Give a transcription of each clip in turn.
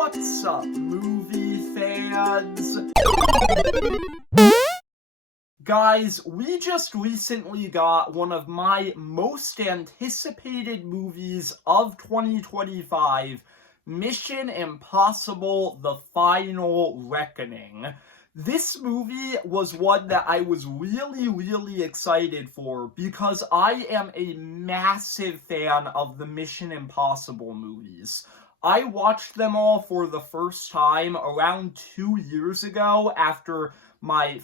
What's up, movie fans? Guys, we just recently got one of my most anticipated movies of 2025, Mission Impossible: The Final Reckoning. This movie was one that I was really excited for because I am a massive fan of the Mission Impossible movies. I watched them all for the first time around 2 years ago after my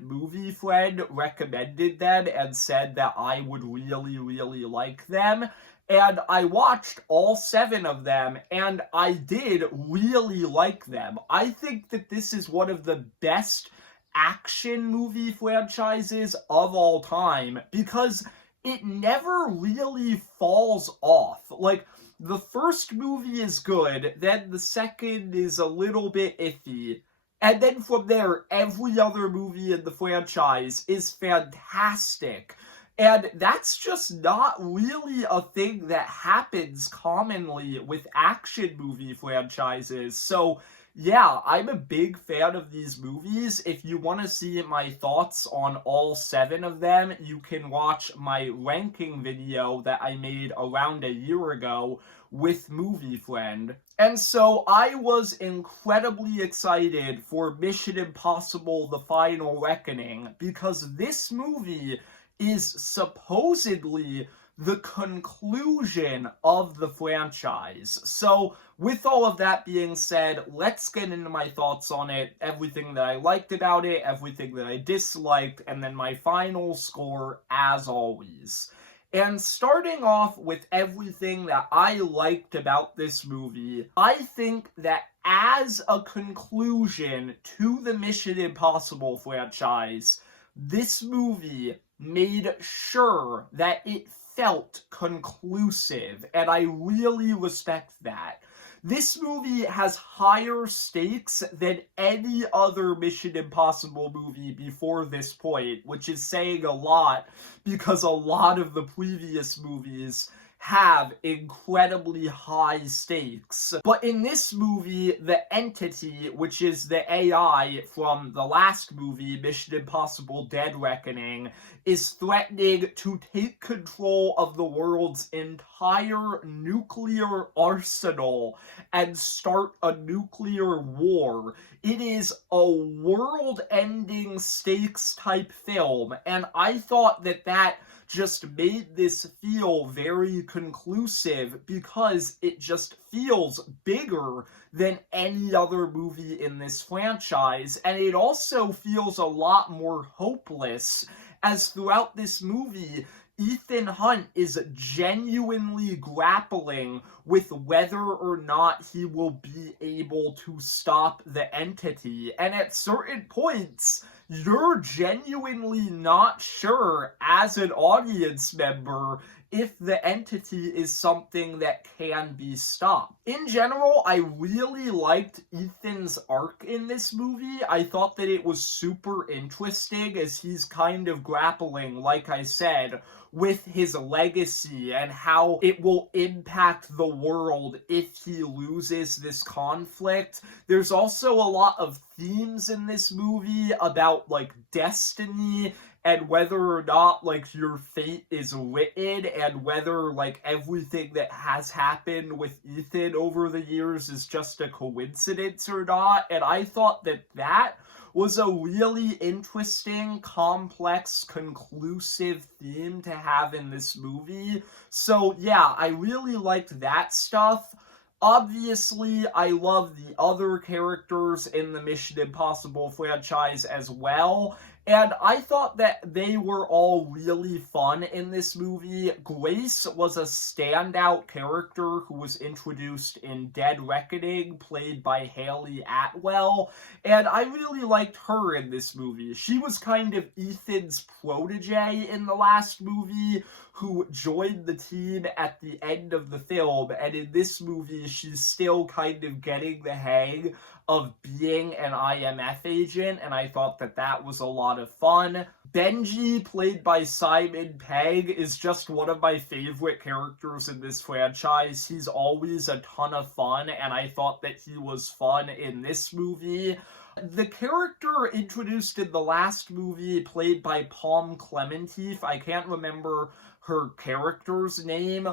movie friend, recommended them and said that I would really like them. And I watched all 7 of them, and I did really like them. I think that this is one of the best action movie franchises of all time because it never really falls off. Like, the first movie is good, then the second is a little bit iffy, and then from there, every other movie in the franchise is fantastic. And that's just not really a thing that happens commonly with action movie franchises. So, yeah, I'm a big fan of these movies. If you want to see my thoughts on all 7 of them, you can watch my ranking video that I made around a year ago with Movie Friend. And so I was incredibly excited for Mission Impossible: The Final Reckoning because this movie is supposedly the conclusion of the franchise. So, with all of that being said, let's get into my thoughts on it, everything that I liked about it, everything that I disliked, and then my final score as always. And starting off with everything that I liked about this movie, I think that as a conclusion to the Mission Impossible franchise, this movie made sure that it felt conclusive, and I really respect that. This movie has higher stakes than any other Mission Impossible movie before this point, which is saying a lot because a lot of the previous movies have incredibly high stakes. But in this movie, the entity, which is the AI from the last movie, Mission Impossible: Dead Reckoning, is threatening to take control of the world's entire nuclear arsenal and start a nuclear war. It is a world-ending stakes type film, and I thought that just made this feel very conclusive because it just feels bigger than any other movie in this franchise, and it also feels a lot more hopeless, as throughout this movie, Ethan Hunt is genuinely grappling with whether or not he will be able to stop the entity, and at certain points, you're genuinely not sure as an audience member if the entity is something that can be stopped. In general, I really liked Ethan's arc in this movie. I thought that it was super interesting as he's kind of grappling, like I said, with his legacy and how it will impact the world if he loses this conflict. There's also a lot of themes in this movie about, like, destiny and whether or not, like, your fate is written, and whether, like, everything that has happened with Ethan over the years is just a coincidence or not. And I thought that was a really interesting, complex, conclusive theme to have in this movie. So yeah, I really liked that stuff. Obviously, I love the other characters in the Mission Impossible franchise as well, and I thought that they were all really fun in this movie. Grace was a standout character who was introduced in Dead Reckoning, played by Haley Atwell, and I really liked her in this movie. She was kind of Ethan's protege in the last movie, who joined the team at the end of the film, and in this movie, she's still kind of getting the hang of being an IMF agent, and I thought that was a lot lot of fun. Benji, played by Simon Pegg, is just one of my favorite characters in this franchise. He's always a ton of fun, and I thought that he was fun in this movie. The character introduced in the last movie, played by Pom Klementieff, I can't remember her character's name,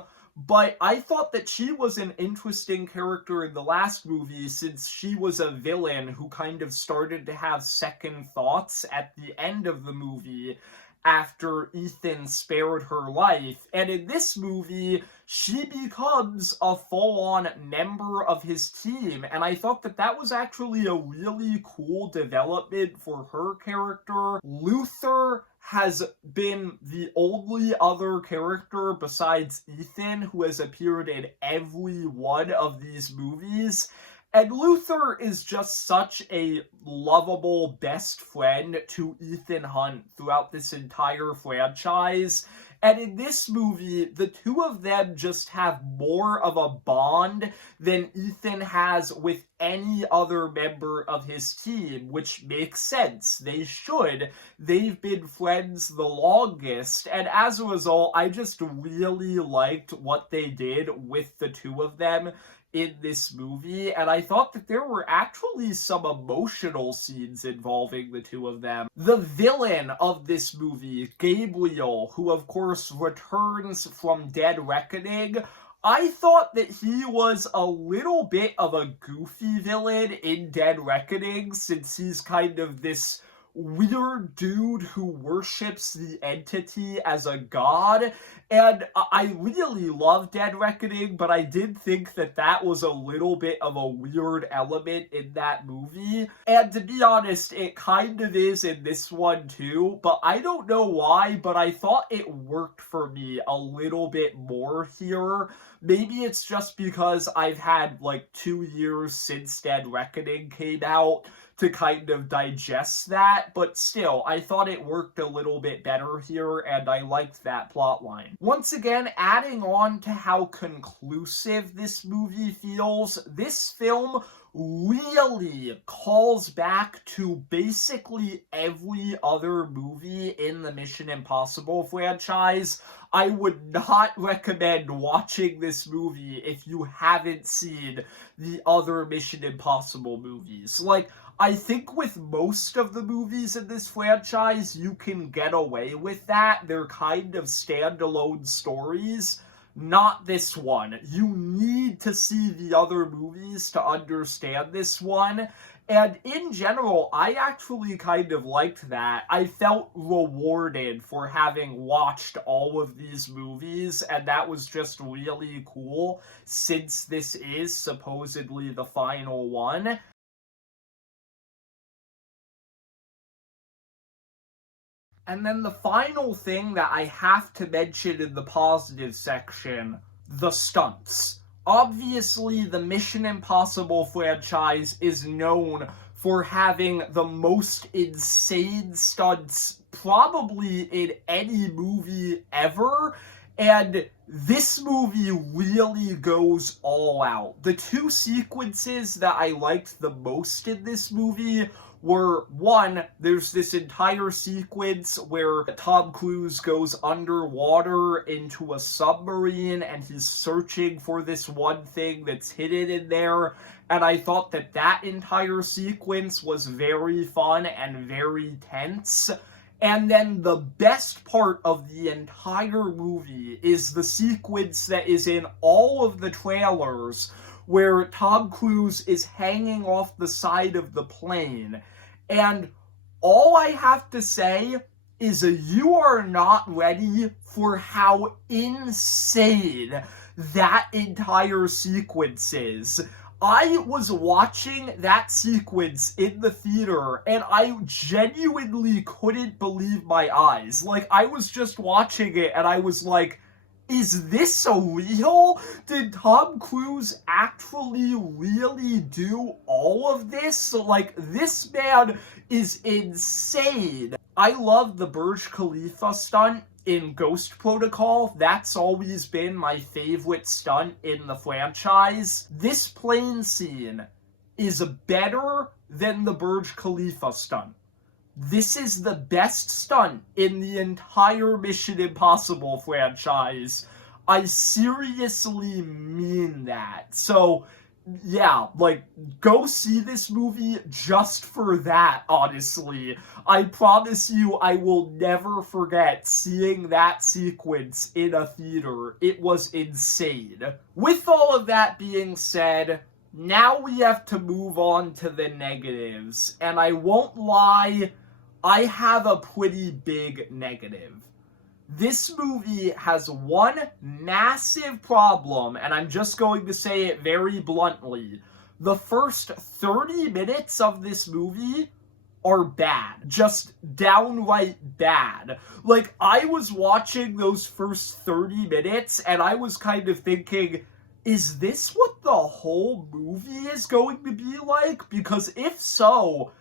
but I thought that she was an interesting character in the last movie since she was a villain who kind of started to have second thoughts at the end of the movie after Ethan spared her life. And in this movie, she becomes a full-on member of his team. And I thought that that was actually a really cool development for her character. Luther has been the only other character besides Ethan who has appeared in every one of these movies. And Luther is just such a lovable best friend to Ethan Hunt throughout this entire franchise. And in this movie, the two of them just have more of a bond than Ethan has with any other member of his team, which makes sense. They should. They've been friends the longest, and as a result, I just really liked what they did with the two of them in this movie, and I thought that there were actually some emotional scenes involving the two of them. The villain of this movie, Gabriel, who of course returns from Dead Reckoning, I thought that he was a little bit of a goofy villain in Dead Reckoning, since he's kind of this weird dude who worships the entity as a god. And I really love Dead Reckoning, but I did think that that was a little bit of a weird element in that movie. And to be honest, it kind of is in this one too, but I don't know why, but I thought it worked for me a little bit more here. Maybe it's just because I've had like 2 years since Dead Reckoning came out to kind of digest that, but still, I thought it worked a little bit better here, and I liked that plotline. Once again, adding on to how conclusive this movie feels, this film really calls back to basically every other movie in the Mission Impossible franchise. I would not recommend watching this movie if you haven't seen the other Mission Impossible movies. Like, I think with most of the movies in this franchise, you can get away with that. They're kind of standalone stories. Not this one. You need to see the other movies to understand this one. And in general, I actually kind of liked that. I felt rewarded for having watched all of these movies, and that was just really cool, since this is supposedly the final one. And then the final thing that I have to mention in the positive section, the stunts. Obviously, the Mission Impossible franchise is known for having the most insane stunts probably in any movie ever, and this movie really goes all out. The two sequences that I liked the most in this movie were, one, there's this entire sequence where Tom Cruise goes underwater into a submarine and he's searching for this one thing that's hidden in there, and I thought that that entire sequence was very fun and very tense. And then the best part of the entire movie is the sequence that is in all of the trailers where Tom Cruise is hanging off the side of the plane. And all I have to say is you are not ready for how insane that entire sequence is. I was watching that sequence in the theater, and I genuinely couldn't believe my eyes. Like, I was just watching it, and I was like, is this so real? Did Tom Cruise actually really do all of this? So, like, this man is insane. I love the Burj Khalifa stunt in Ghost Protocol. That's always been my favorite stunt in the franchise. This plane scene is better than the Burj Khalifa stunt. this is the best stunt in the entire Mission Impossible franchise. I seriously mean that. So, yeah, like, go see this movie just for that, honestly. I promise you I will never forget seeing that sequence in a theater. It was insane. With all of that being said, now we have to move on to the negatives. And I won't lie, I have a pretty big negative. This movie has one massive problem, and I'm just going to say it very bluntly. The first 30 minutes of this movie are bad. Just downright bad. Like, I was watching those first 30 minutes, and I was kind of thinking, is this what the whole movie is going to be like? Because if so,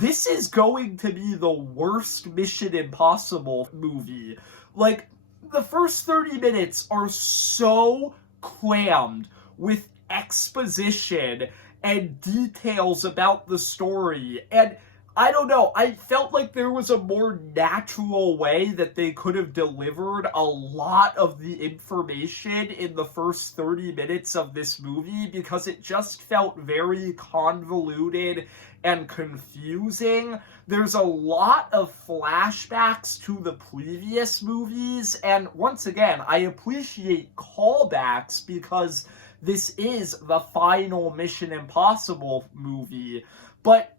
this is going to be the worst Mission Impossible movie. Like, the first 30 minutes are so crammed with exposition and details about the story, and I don't know, I felt like there was a more natural way that they could have delivered a lot of the information in the first 30 minutes of this movie, because it just felt very convoluted and confusing. There's a lot of flashbacks to the previous movies, and once again, I appreciate callbacks because this is the final Mission Impossible movie, but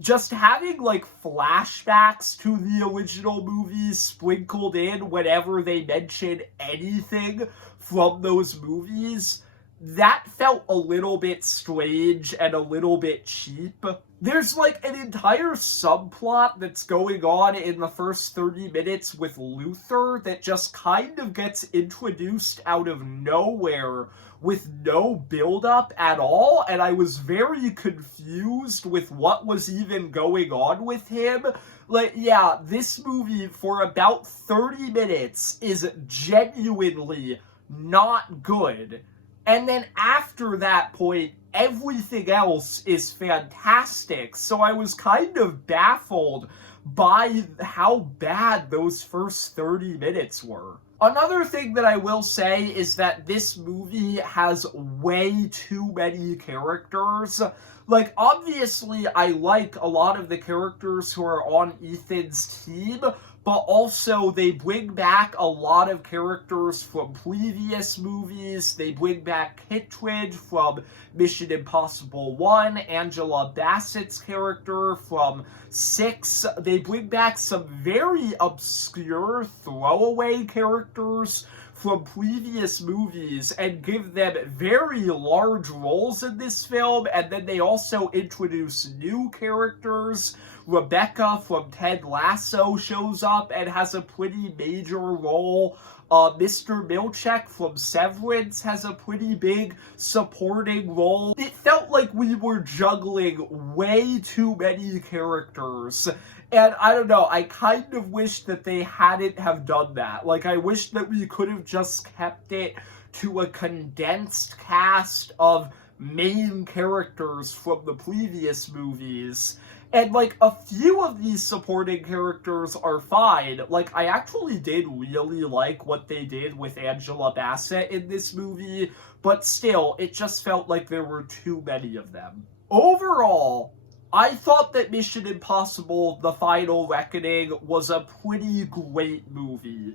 just having, like, flashbacks to the original movies sprinkled in whenever they mention anything from those movies, that felt a little bit strange and a little bit cheap. There's, like, an entire subplot that's going on in the first 30 minutes with Luther that just kind of gets introduced out of nowhere with no build-up at all, and I was very confused with what was even going on with him. Like, yeah, this movie for about 30 minutes is genuinely not good. And then after that point, everything else is fantastic. So I was kind of baffled by how bad those first 30 minutes were. Another thing that I will say is that this movie has way too many characters. Like, obviously, I like a lot of the characters who are on Ethan's team, but also they bring back a lot of characters from previous movies. They bring back Kittredge from Mission Impossible 1, Angela Bassett's character from 6. They bring back some very obscure throwaway characters from previous movies and give them very large roles in this film, and then they also introduce new characters. Rebecca from Ted Lasso shows up and has a pretty major role. Mr. Milchek from Severance has a pretty big supporting role. It felt like we were juggling way too many characters. And I don't know, I kind of wish that they hadn't have done that. Like, I wish that we could have just kept it to a condensed cast of main characters from the previous movies. And, like, a few of these supporting characters are fine. Like, I actually did really like what they did with Angela Bassett in this movie, but still, it just felt like there were too many of them. Overall, I thought that Mission Impossible: The Final Reckoning was a pretty great movie,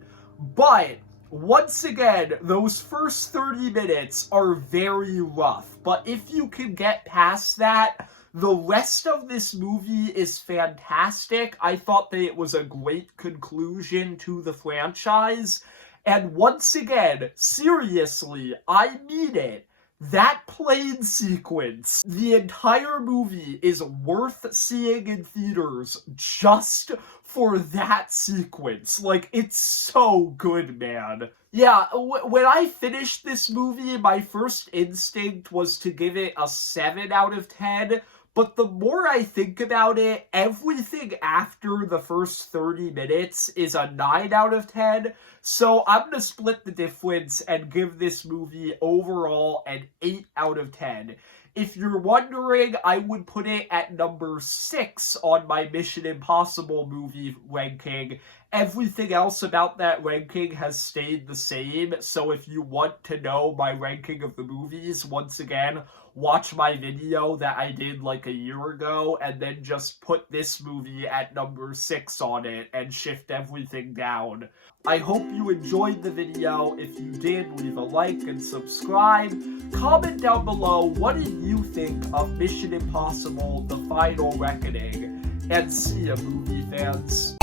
but once again, those first 30 minutes are very rough, but if you can get past that, the rest of this movie is fantastic. I thought that it was a great conclusion to the franchise, and once again, seriously, I mean it. That plane sequence, the entire movie is worth seeing in theaters just for that sequence. Like, it's so good, man. Yeah, when I finished this movie, my first instinct was to give it a 7 out of 10, but the more I think about it, everything after the first 30 minutes is a 9 out of 10. So I'm going to split the difference and give this movie overall an 8 out of 10. If you're wondering, I would put it at number 6 on my Mission Impossible movie ranking. Everything else about that ranking has stayed the same, so if you want to know my ranking of the movies, once again, watch my video that I did like a year ago, and then just put this movie at number 6 on it, and shift everything down. I hope you enjoyed the video. If you did, leave a like and subscribe. Comment down below, what did you think of Mission Impossible: The Final Reckoning? And see ya, movie fans.